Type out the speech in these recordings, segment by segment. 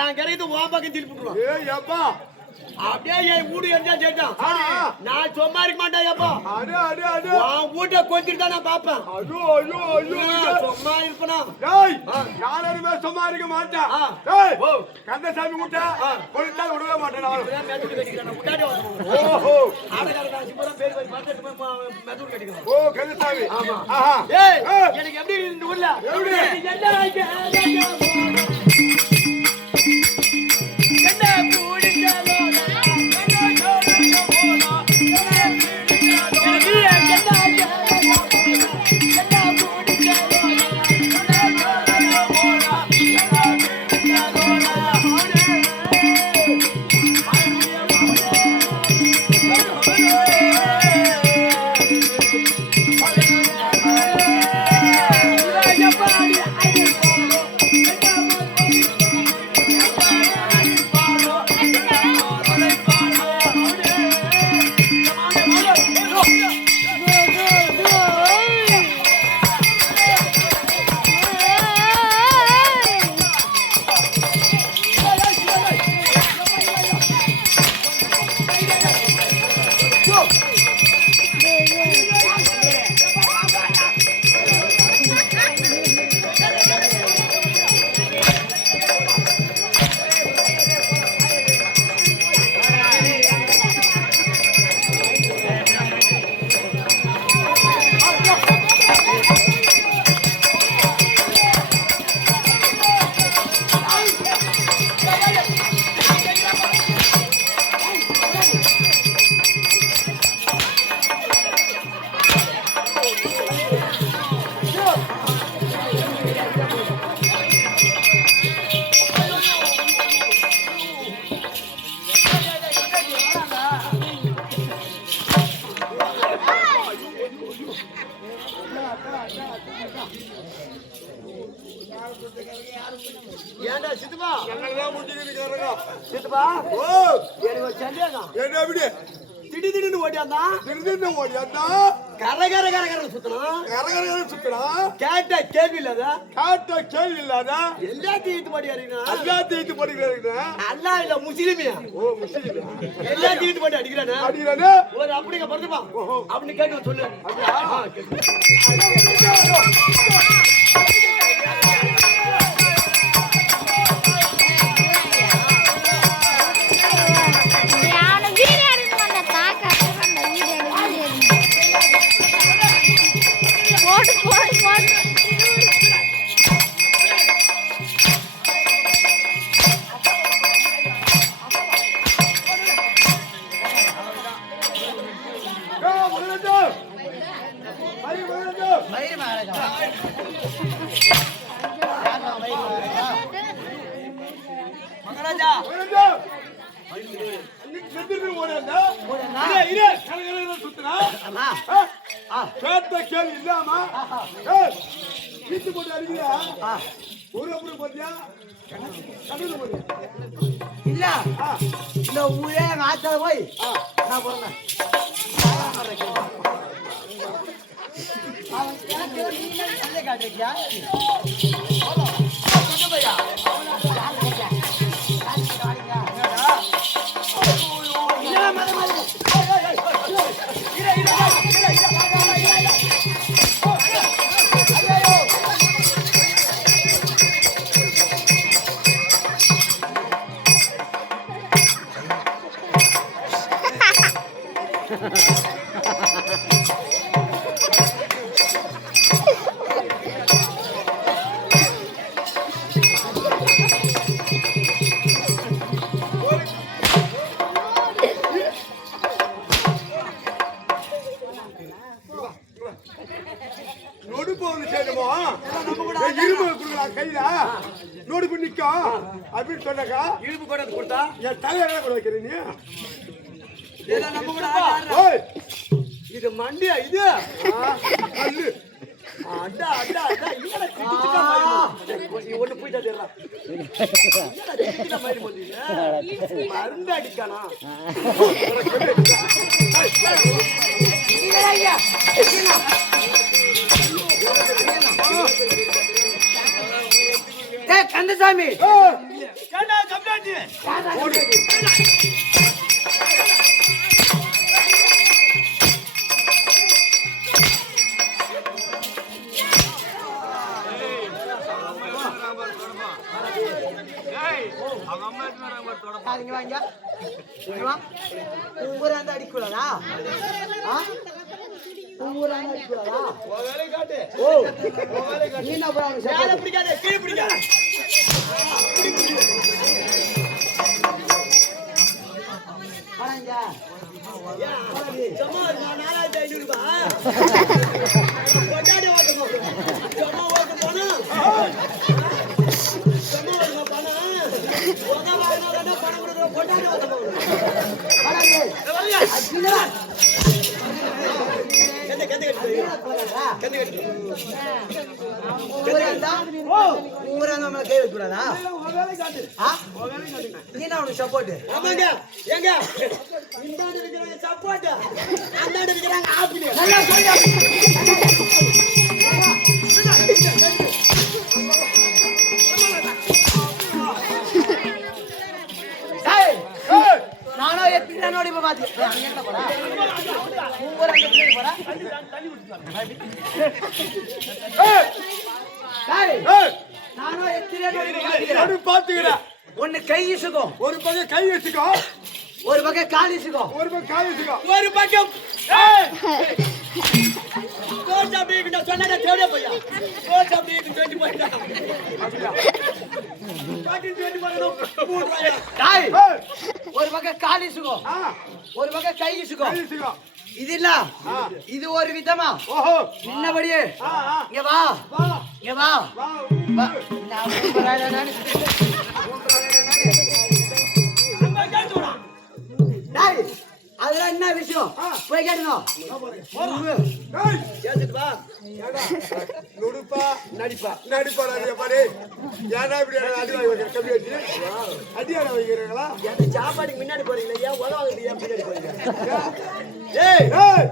என் கிடையாது உன் பக்கம் திருப்பி விட்டுருவான். அப்படியே என் வீடு என்ன செய்தான் நான் சும்மா இருக்க மாட்டேன். எப்போ உன் வீட்டை கொஞ்சிட்டு தான் நான் பாப்பேன். சும்மா இருப்பனா யாருமே சும்மா இருக்க மாட்டேன். கந்தசாமி விட்டா பொழுத்தால் விடவே மாட்டேன். கந்தசாமி எனக்கு எப்படி இந்த ஊர்ல ஏண்டா சித்துப்பா என்னதான் முடிஞ்சிருக்காருங்க சித்துப்பா ஓ எனக்கு சந்தேகம் என்ன அப்படி திடீர்னு ஓடியாந்தா திடீர்னு ஓடியாந்தா கர கர கர கர சுத்தனா கேட்ட கேள்வி இல்லாத எல்லாத்தையும் இட்டு பாடி அடிக்கிறானா அல்லா இல்ல முஸ்லிமியா ஓ முஸ்லிமியா எல்லாத்தையும் இட்டு பாடி அடிக்கிறானே ஒரு அப்படிங்க படுத்துப்பா அப்படி கேட்டு சொல்லு இல்ல இந்த ஊரே ஆச்சா போய் நான் போறேன் நொடுப்பு வந்து சேருமோ இரும்பு கொடுக்கலாம் கையில நொடுப்பு நிக்கும் அப்படின்னு சொன்னாக்கா இழுப்பு கொண்டாந்து கொடுத்தா என் தலையில கூட வைக்கிறேன் நீ இது மண்டியா இது கல்லு அடா அடா அடா இல்லடா நீ ஒண்ணு போய்டா தெரியல இல்லடா மாதிரி போறீங்க மருந்து அடிக்கனா இல்லையா ஏய் கந்தசாமி ஏண்டா கம்ப்ளைண்ட் ஓடி இங்க வாங்க ஊராந்த அடிக்கூடாதா ஊராந்த அடிக்கூடாதா வேலை காட்டு ஓ நீ என்ன பண்ற வேலை பிடிக்காதே கீழ பிடிக்காத வரங்க சும்மா 4500 ரூபாய் கொண்டாடி ஓட்டமா சும்மா ஓட்ட போனா சும்மா ஓட்ட போனா ஒண்ணா வாங்கினா பணம் கொடுக்குற கொண்டாடி ஓட்டமா வரங்க அடினா ஊராந்த நம்மள கை வைக்கூடாதா நீ என்ன உனக்கு சப்போர்ட் ஆமாங்க ஏங்க இந்தாண்ட இருக்கிறவங்க சப்போர்ட் அந்தாண்ட இருக்கிறாங்க ஆப்பிள் நல்லா நானோ எத்தனை நோடி பாத்தி அங்க போறா ஊர் அங்க போறா நானோ எத்தனை நோடி பாத்துக்கிறா ஒன்னு கை இசுக்கும் ஒரு பக்கம் கை வச்சுக்கோ ஒரு பக்கம் கால் இசுக்கும் ஒரு பக்கம் காய் வச்சுக்கோ ஒரு பக்கம் கோச் அப்படி நான் சொன்னா தேவையா போயா கோச் அப்படி 20 போயிட்டா பாட்டி 20 போறோம் டாய் ஒரு பக்கம் கால் இசுக்கும் ஒரு பக்கம் கை இசுக்கும் கை வச்சுக்கோ இது இல்ல இது ஒரு விதமா ஓஹோ நின்னபடியே இங்க வா இங்க வா வா நான் ஊம்பறானே நானு டேய் அதெல்லாம் என்ன விஷயம் போய் கேட்டணும் கேட்டுட்டு வா நுடுப்பா நடிப்பா நடிப்பாடா பாரு ஏன்னா இப்படி அடி வாங்கி வைக்கிற கம்மி வச்சு அடியாட வைக்கிறீங்களா அந்த சாப்பாடுக்கு முன்னாடி போறீங்களா ஏன் உலகம் ஏன் பின்னாடி போறீங்க ஏய்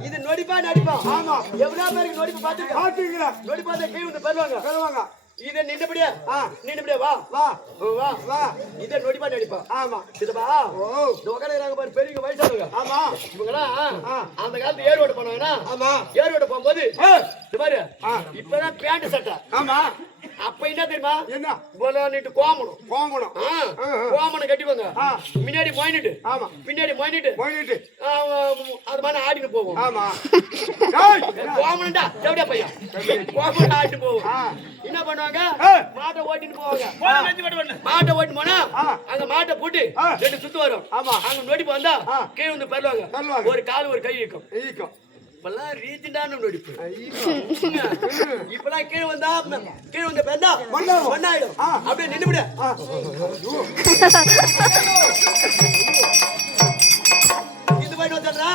இது நொடிப்பா நடிப்பா ஆமா எவ்வளவு பேருக்கு நொடிப்பு பாத்துக்க பாத்துக்கிறா நொடிப்பா தான் கீழ் வந்து பெறுவாங்க சொல்லுவாங்க இத நின்றபடியா நின்றபடியா வா வா வா வா இத நொடிப்பா நடிப்பா ஆமா இதுப்பா ஓ இந்த உட்காந்துறாங்க பாரு பெரிய வயசானவங்க ஆமா இவங்கலாம் அந்த காலத்துல ஏர் ஓட்ட போனாங்கன்னா ஆமா ஏர் ஓட்ட போகும்போது இது பாரு இப்பதான் பேண்ட் சட்டை ஆமா அப்ப என்ன தெரியுமா என்ன போலான்ட்டு கோமணும் கோங்கணும் கோமணம் கட்டிவாங்க முன்னாடி மோயினிட்டு ஆமா பின்னாடி மோயினிட்டு போயிட்டு அது மாதிரி ஆடிட்டு போவோம் ஆமா கோமணம்டா எப்படியா பையன் கோமணம் ஆடிட்டு போவோம் என்ன பண்ணுவாங்க மாட்டை ஓட்டிட்டு போவாங்க மாட்டை ஓட்டிட்டு போனா அங்க மாட்டை போட்டு 2 சுத்து வரும் அங்க நொடிப்பு வந்தா கீழே வந்து பெறுவாங்க ஒரு கால் ஒரு கை இருக்கும் இப்பெல்லாம் ரீதிண்டான நொடிப்பு இப்பெல்லாம் கீழே வந்தா பெந்தா மண்ணாயிடும் அப்படியே நின்றுவிட இந்த மாதிரி வந்துடுறா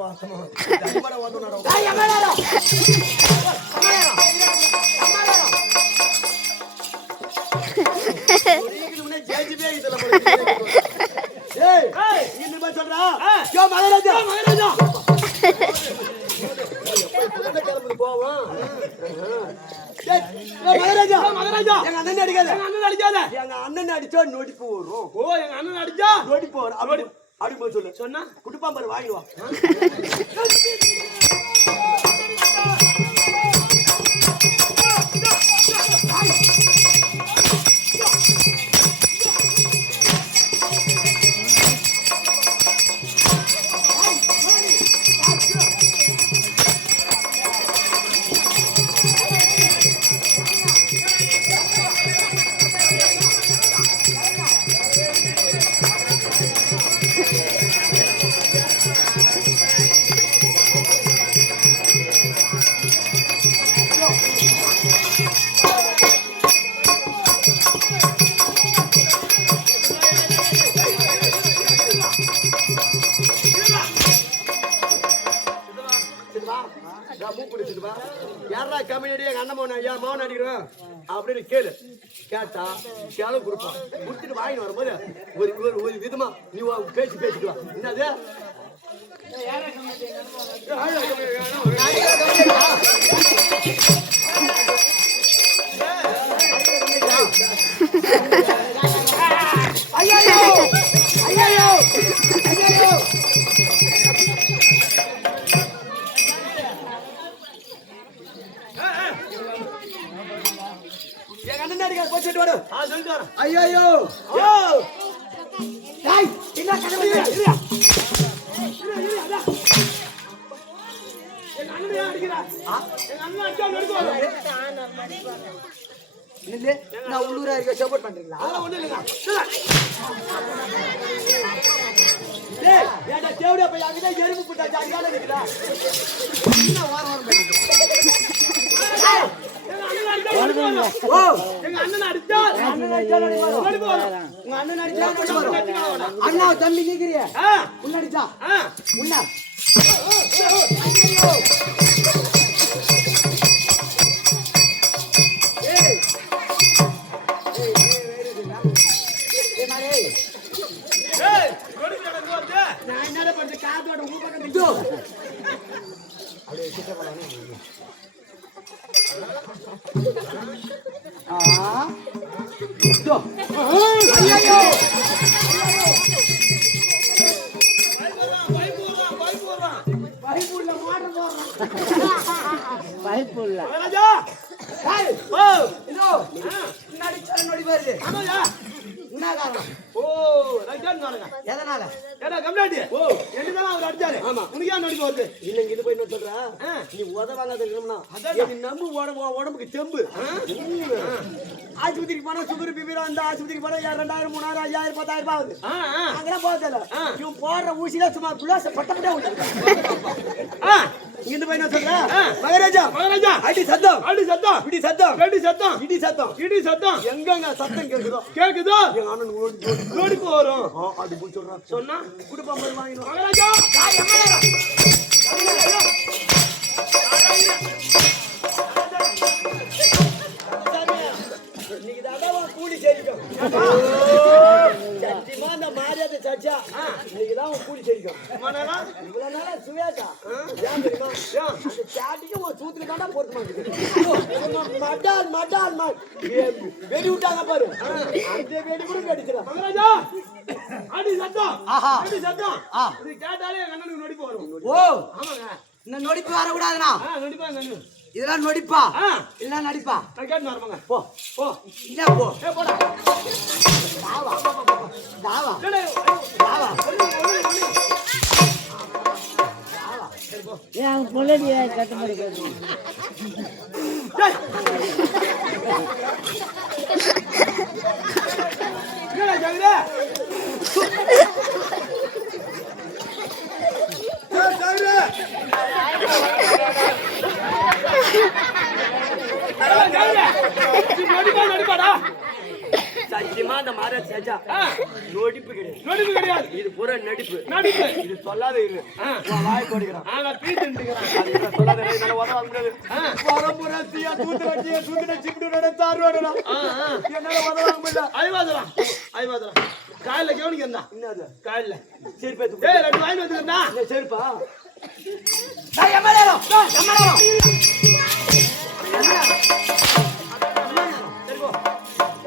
வாசமா தனிபட வாசம் ஜெயிச்சுவே இதுல சொல்றா மகாராஜா மகாராஜா போவோம் மகாராஜா மகாராஜா எங்க அண்ணன் அடிக்காத எங்க அண்ணன் அடிக்காத எங்க அண்ணன் அடிச்சா நொடிப்பு வரும் ஓ எங்க அண்ணன் அடிச்சா நொடிப்பு வரும் அப்படி போய் சொல்லு சொன்னா குடுப்பான் பாரு வாங்கிடுவா யாரா கம்யூனிட்டி எங்க அண்ணன் மோன ஐயா மோகன் அடிக்கிறோம் அப்படின்னு கேளு கேட்டா கேளும் கொடுப்பான் கொடுத்துட்டு வாங்கிட்டு வரும்போது ஒரு விதமா நீ பேசிக்கலாம் என்னது ஐயோ ஐயோ ஐயோ ஐயோ என்ன நான் உள்ளூரா இருக்க சப்போர்ட் பண்றீங்களா தேவடியா போய் அங்கே எறும்பு புட்டா ஜாலியாக இருக்குதா அண்ணா தம்பி நீக்கிறிய முன்னாடிச்சா முன்னா நான் என்ன பண்றது காத்தோட ஊ பக்கம் எதனால அவர் அடிச்சாரு நடிப்பு வருது இல்லைங்க இது போய் என்ன சொல்ற நீ உதவாங்க நம்பு உடம்புக்கு தெம்பு ஆஸ்பத்திரிக்கு போனா சுகர் பிபிரா அந்த ஆஸ்பத்திரிக்கு போனா 2000 3000 5000 10000 ரூபாய் ஆகுது அங்கெல்லாம் போகல இவன் போடுற ஊசில சும்மா குலாச பட்டப்பட்டே இங்க போய் என்ன சொல்ற மகாராஜா மகாராஜா அடி சத்தம் இடி சத்தம் இடி சத்தம் எங்கங்க சத்தம் கேக்குதோ எங்க அண்ணன் ஓடி போறோம் அது போய் சொல்றான் சொன்னா குடுப்பா மாதிரி வாங்கினோம் மகாராஜா இன்னைக்கு தான் கூலி சேரிக்கும் சத்தியமா அந்த மாரியாதை சச்சா இன்னைக்குதான் கூலி சேரிக்கும் இவ்வளவு நாளா சுவேதா ஏன் தெரியுமா அந்த சாட்டிக்கு ஒரு சூத்துல தாண்டா பொறுத்து மட்டால் வெடி விட்டாங்க பாரு அந்த வெடி கூட வெடிச்சிடலாம் மகாராஜா அடி சத்தம் இது கேட்டாலே எங்க அண்ணனுக்கு நொடிப்பு வரும் ஓ ஆமாங்க இந்த நொடிப்பு வரக்கூடாதுண்ணா நொடிப்பாங்க இதெல்லாம் நொடிப்பா இல்ல நடிப்பா கேட்டு வரமாங்க போ இல்ல போ போடா தாவா ஏன் பொல்லடிய கட்ட மாதிரி கேட்டு சத்தியமா அந்த மாற சேச்சா நொடிப்பு கிடையாது. நடிப்பு கிடையாது. இது பூரா நடிப்பு. நடிப்பு. இது சொல்லாத இரு. உன் வாய் கொடுக்கிறான். நான் பீத்துக்கிறேன். அது என்ன சொல்லாத இரு. என்னால உதவ முடியாது. வரம்புற தீயா தூத்துட சிப்டு நடத்தாரு வரடா. என்னால உதவ முடியல. ஐவாதலாம். காலைல கவனிக்க இருந்தா. என்னது? காலைல. செருப்பே தூக்கு. ஏய் ரெண்டு வாங்கி வந்துருந்தா. இந்த செருப்பா? டேய் எம்மாடா எம்மாடா சரி போ.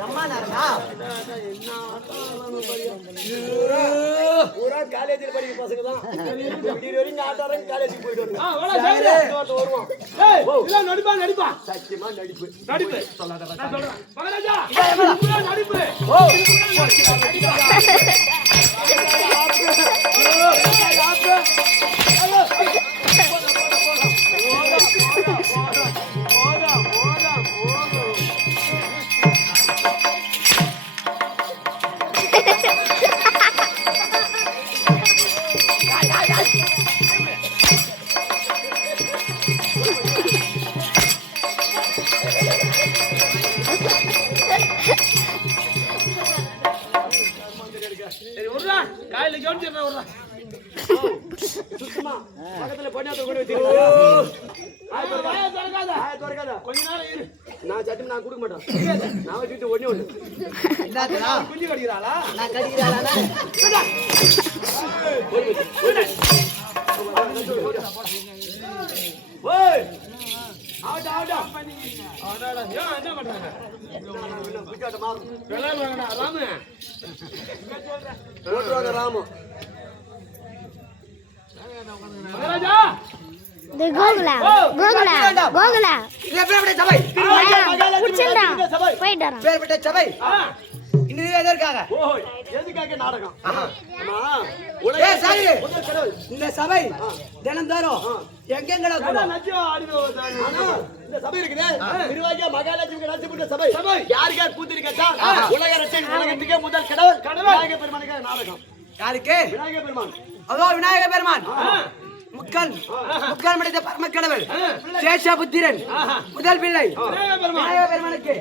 எம்மாடா பூரா காலேஜில் படிக்கிற பசங்க தான். விடிய வரைக்கும் ஆட்டாரம் காலேஜுக்கு போயிட்டு வருவாங்க. வாடா சைடு. வருவான். ஏய் இதெல்லாம் நடிப்பா. சத்தியமா நடிப்பு. நடிப்பு. சொல்லாத நான் சொல்றேன். மகாராஜா. இதெல்லாம் நடிப்பு. சரி ஒருடா. காலைல கவனிச்சிடுறேன் ஒருடா. சுத்தமா பக்கத்துல பொண்ணாத்த கூட வச்சிருக்கேன். வாயை திறக்காத. திறக்காத. கொஞ்ச நேரம் இரு. நான் சத்தியம் நான் கொடுக்க மாட்டேன். நான் வச்சுட்டு ஒண்ணு என்னடா குஞ்சு கடிக்கிறாளா? நான் கடிக்கிறாளா ஓய் ஆடா அடடா. ஏன் என்ன பண்றாங்க? புடிக்காட்ட மாறும். விளையாடுறாங்கடா ராமு. ஓட்டுவாங்க ராமு. மகாராஜா. இது கோகுலா கோகுலா இல்ல பேர்பட்ட சபை குடிச்சிருந்தா போயிட்டு வரேன். பேர்பட்ட சபை ஆ. இன்னும் எதற்காக ஓய் எதுக்காக நாடகம்? ஆஹா. அம்மா ஏய் சாரி முதல் கடவுள். இந்த சபை தினந்தோறும் எங்கெங்கடா ஏடா கூடும் நச்சோ ஆடினோ தானே. ஆனா, இந்த சபை இருக்குதே திருவாகிய மகாலட்சுமி நடத்தப்பட்ட சபை. சபை. யாருக்கா கூத்திரி கேட்டா உலக ரட்சகன் உலகத்துக்கே முதல் கடவுள் விநாயகர் பெருமானுக்காக நாடகம். யாருக்கு விநாயகர் பெருமான். அதோ விநாயக பெருமான் முக்கன் முடித்த பரமக்கடவுள் சேஷபுத்திரன் முதல் பிள்ளை விநாயக பெருமானுக்கு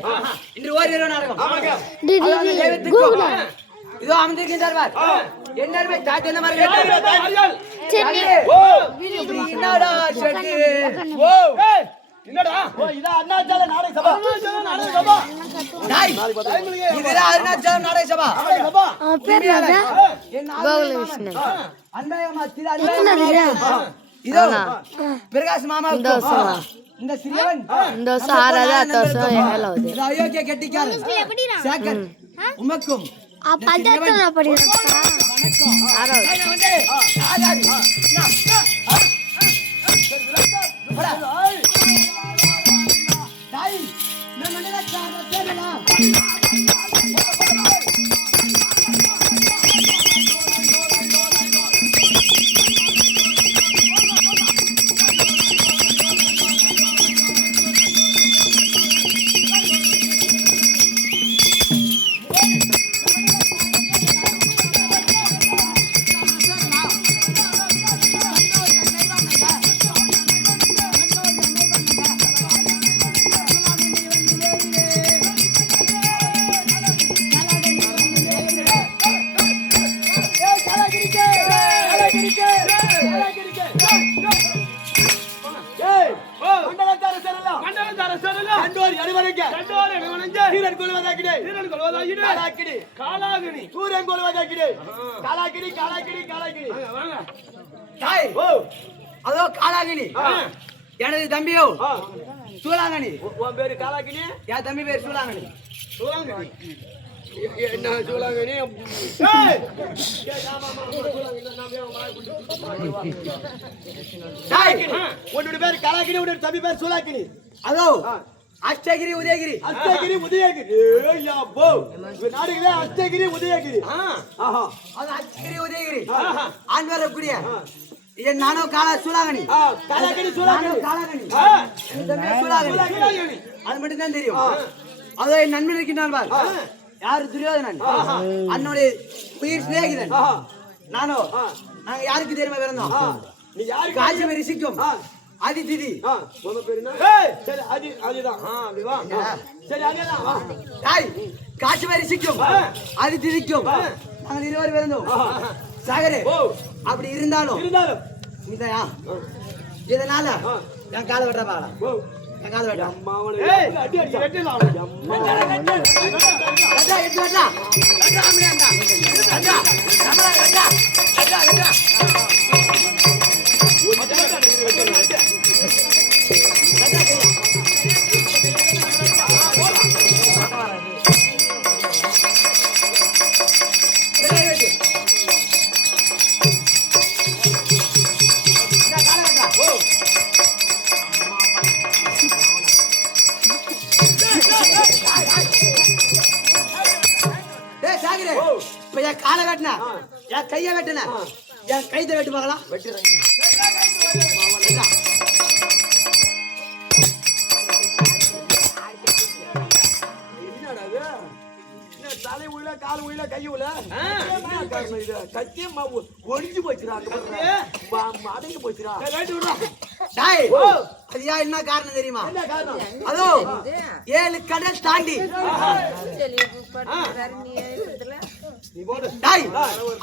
இன்று ஓரிரவு நாடகம் அதாவது தெய்வத்துக்கும் இதோ அமர்ந்திருக்கின்றார் என்னருமே தாய் தந்த மாதிரி அரியல். என்னடா செட்டி ஓ. ஏய் என்னடா? ஓ இதா அண்ணாச்சால நாடக சபை. நாடக சபா. டாய் இதுதான் அருணாச்சலம் நாடக சபா சபா. அவன் பேர் என்னது? கோகுலகிருஷ்ணன். அன்பயமா திரு அன்பயமா இதோ பிரகாஷ் மாமாவுக்கு இந்த சிறியவன் இந்த வருஷம் 6வது அடுத்த வருஷம் 7வது. இந்த அயோக்கிய கெட்டிக்காரன் சேகர் உமக்கும் பஞ்சத்துல நான் படிக்கிறேன். 6வது. அதோ காலாகினி எனது தம்பியோ சூலாங்கனி உன் பேரு காலாக்கினி. என் தம்பி பேர் சூலாங்கனி என்ன சூலாங்கனி? உன்னோட பேரு காலாக்கினி, உன்னோட தம்பி பேர் சூலாக்கினி. அதோ அஷ்டகிரி உதயகிரி அஷ்டகிரி உதயகிரி. ஏய்யா போ நாடுகளே அஷ்டகிரி உதயகிரி. ஆஹா அது அஷ்டகிரி உதயகிரி ஆண் வரக்கூடிய என் நானோ காலா சூலாங்கனி காலாக்கினி சூலாக்கினி. காலாங்கனி என் தம்பி சூலாங்கனி அது மட்டும் தான் தெரியும். அதோ என் நண்பன் இருக்கின்றான் பார் யாரு துரியோதனன் அண்ணனுடைய உயிர் சிநேகிதன் நானோ நாங்க யாருக்கு தெரியுமா பிறந்தோம் நீ யாருக்கு காட்சி ரிஷிக்கும் அதிதிதி உங்க பேரு என்ன? சரி அதுதான் அப்படி வா. சரி அதேதான் வா. காட்சி ரிஷிக்கும் அதிதிதிக்கும் நாங்கள் இருவர் இருந்தோம் சாகரே அப்படி இருந்தாலும் இதையா இதனால என் காலை வெட்ட பாக்கலாம் என் காலை வெட்ட இப்ப என் காலை வெட்டின என் கைய வெட்டின என் கைத வெட்டு பார்க்கலாம் தலை உள்ள கால் உள்ள கை உள்ள கத்தியம் ஒடிஞ்சு போச்சுடா அடங்கி போச்சுடா அது என்ன காரணம் தெரியுமா அதோ 7 கடல் தாண்டி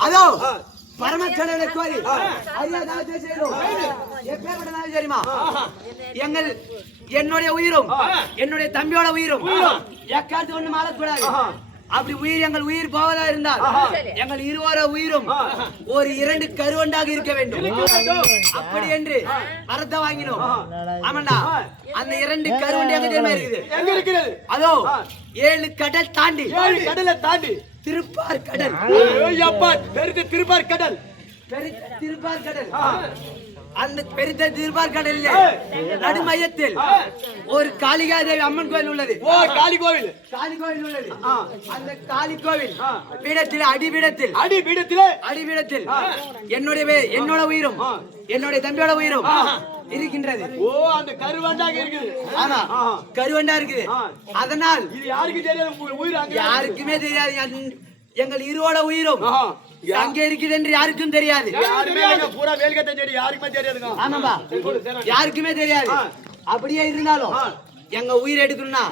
அதோ பரமக்கடலை கோரி தெரியுமா என்னுடைய உயிரும் என்னுடைய தம்பியோட உயிரும் எக்காலத்து ஒண்ணு மாறக்கூடாது அப்படி உயிர் எங்கள் உயிர் போவதா இருந்தால் எங்கள் இருவர உயிரும் ஒரு 2 கருவண்டாக இருக்க வேண்டும் அப்படி என்று அர்த்தம் வாங்கினோம் ஆமாண்டா அந்த 2 கருவண்டி எங்க இருக்கிறது அதோ 7 கடல் தாண்டி 7 கடலை தாண்டி திருப்பார் கடல் திருப்பார் கடல் திருப்பார் கடல் அந்த பெரிய திருப்பார் கடலில் நடுமையத்தில் ஒரு காளிகாதேவி அம்மன் கோயில் உள்ளது காளி கோவில் உள்ளது அந்த காளி கோவில் பீடத்தில் அடிபீடத்தில் என்னோட உயிரும் என்னுடைய தம்பியோட உயிரும் இருக்கின்றது அந்த கருவண்டாக இருக்குது ஆமா கருவண்டா இருக்குது அதனால் இது யாருக்கு தெரியாது உயிர் யாருக்குமே தெரியாது எங்கள் இருவோட உயிரும் அங்கே இருக்குது என்று யாருக்கும் தெரியாது பூரா வேல்கத்தை தெரியும் யாருக்குமே தெரியாதுங்க ஆமாம்பா யாருக்குமே தெரியாது அப்படியே இருந்தாலும் எங்க உயிர் எடுக்கணும்னா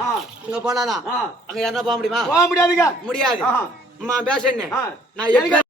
அங்க போனாதான் அங்க யாருன்னா போக முடியுமா போக முடியாதுங்க முடியாது அம்மா பேசுறேன் நான்